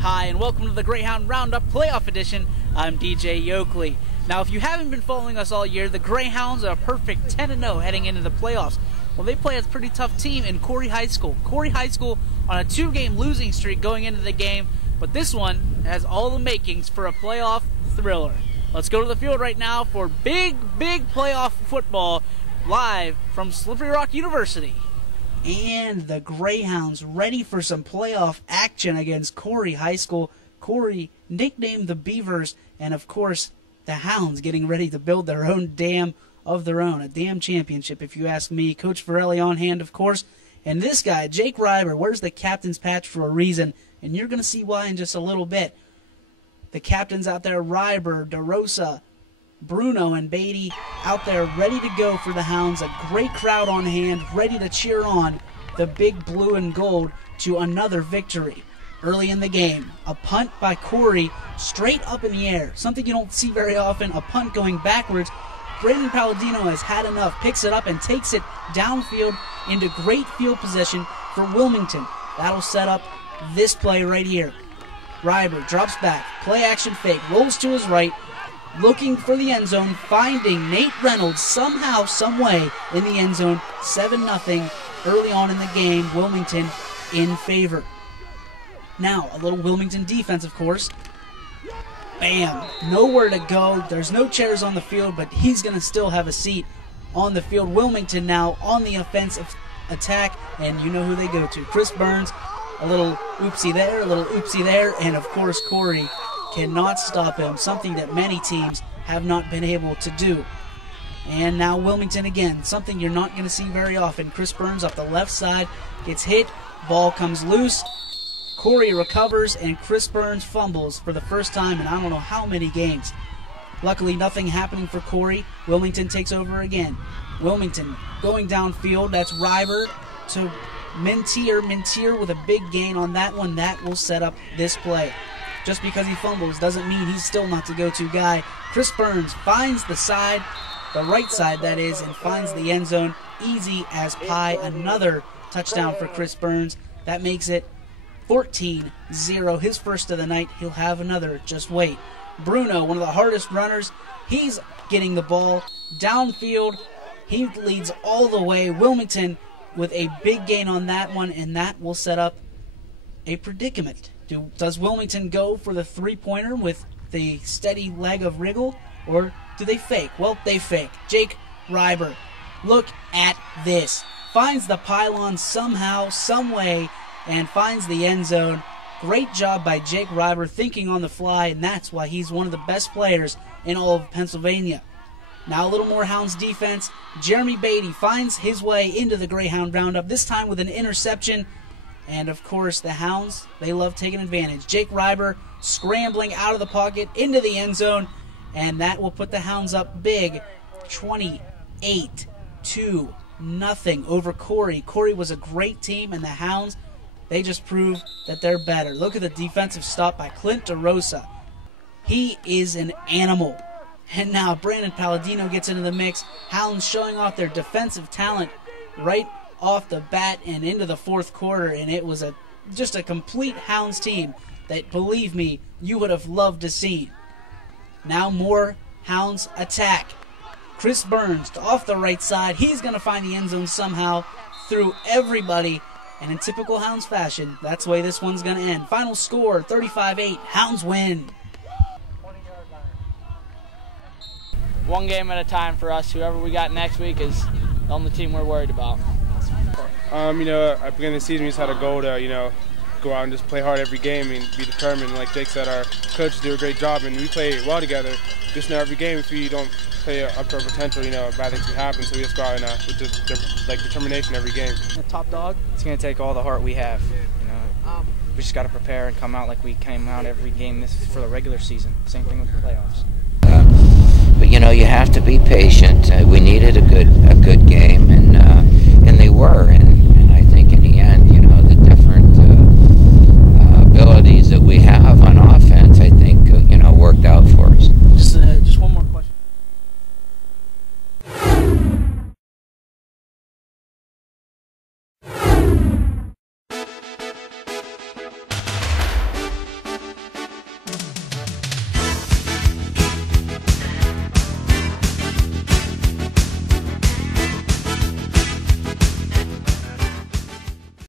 Hi, and welcome to the Greyhound Roundup Playoff Edition. I'm DJ Yoakley. Now, if you haven't been following us all year, the Greyhounds are a perfect 10-0 heading into the playoffs. Well, they play a pretty tough team in Corry High School. Corry High School on a 2-game losing streak going into the game, but this one has all the makings for a playoff thriller. Let's go to the field right now for big playoff football live from Slippery Rock University. And the Greyhounds ready for some playoff action against Corry High School. Corry, nicknamed the Beavers, and of course the Hounds getting ready to build their own dam of their own. A dam championship, if you ask me. Coach Varelli on hand, of course. And this guy, Jake Ryber, wears the captain's patch for a reason, and you're going to see why in just a little bit. The captains out there, Ryber, DeRosa, Bruno, and Beatty out there ready to go for the Hounds. A great crowd on hand, ready to cheer on the big blue and gold to another victory. Early in the game, a punt by Corry straight up in the air. Something you don't see very often, a punt going backwards. Brandon Palladino has had enough, picks it up and takes it downfield into great field position for Wilmington. That'll set up this play right here. Ryber drops back, play action fake, rolls to his right, looking for the end zone, finding Nate Reynolds somehow, someway in the end zone. 7-0 early on in the game, Wilmington in favor. Now, a little Wilmington defense, of course. Bam! Nowhere to go. There's no chairs on the field, but he's going to still have a seat on the field. Wilmington now on the offensive attack, and you know who they go to. Chris Burns, a little oopsie there, a little oopsie there, and of course Corry cannot stop him, something that many teams have not been able to do. And now Wilmington again, something you're not going to see very often. Chris Burns up the left side, gets hit, ball comes loose, Corry recovers, and Chris Burns fumbles for the first time in I don't know how many games. Luckily, nothing happening for Corry. Wilmington takes over again. Wilmington going downfield, that's Ryber to Mintier with a big gain on that one. That will set up this play. Just because he fumbles doesn't mean he's still not the go-to guy. Chris Burns finds the side, the right side that is, and finds the end zone. Easy as pie. Another touchdown for Chris Burns. That makes it 14-0. His first of the night. He'll have another. Just wait. Bruno, one of the hardest runners. He's getting the ball downfield. He leads all the way. Wilmington with a big gain on that one, and that will set up a predicament. Does Wilmington go for the three-pointer with the steady leg of Wriggle, or do they fake? Well, they fake. Jake Ryber, look at this. Finds the pylon somehow, some way, and finds the end zone. Great job by Jake Ryber, thinking on the fly, and that's why he's one of the best players in all of Pennsylvania. Now a little more Hounds defense. Jeremy Beatty finds his way into the Greyhound Roundup, this time with an interception. And of course, the Hounds, they love taking advantage. Jake Ryber scrambling out of the pocket into the end zone, and that will put the Hounds up big, 28-0 over Corry. Corry was a great team, and the Hounds, they just prove that they're better. Look at the defensive stop by Clint DeRosa. He is an animal. And now Brandon Palladino gets into the mix. Hounds showing off their defensive talent right off the bat and into the fourth quarter, and it was just a complete Hounds team that, believe me, you would have loved to see. Now more Hounds attack. Chris Burns off the right side. He's going to find the end zone somehow through everybody, and in typical Hounds fashion, that's the way this one's going to end. Final score, 35-8. Hounds win. One game at a time for us. Whoever we got next week is the only team we're worried about. At the beginning of the season, we just had a goal to, go out and just play hard every game and be determined. Like Jake said, our coaches do a great job, and we play well together. Just know every game, if we don't play up to our potential, bad things can happen. So we just go out and with determination every game. The top dog, it's going to take all the heart we have. We just got to prepare and come out like we came out every game this for the regular season. Same thing with the playoffs. But you have to be patient. We needed a good game, and they were. And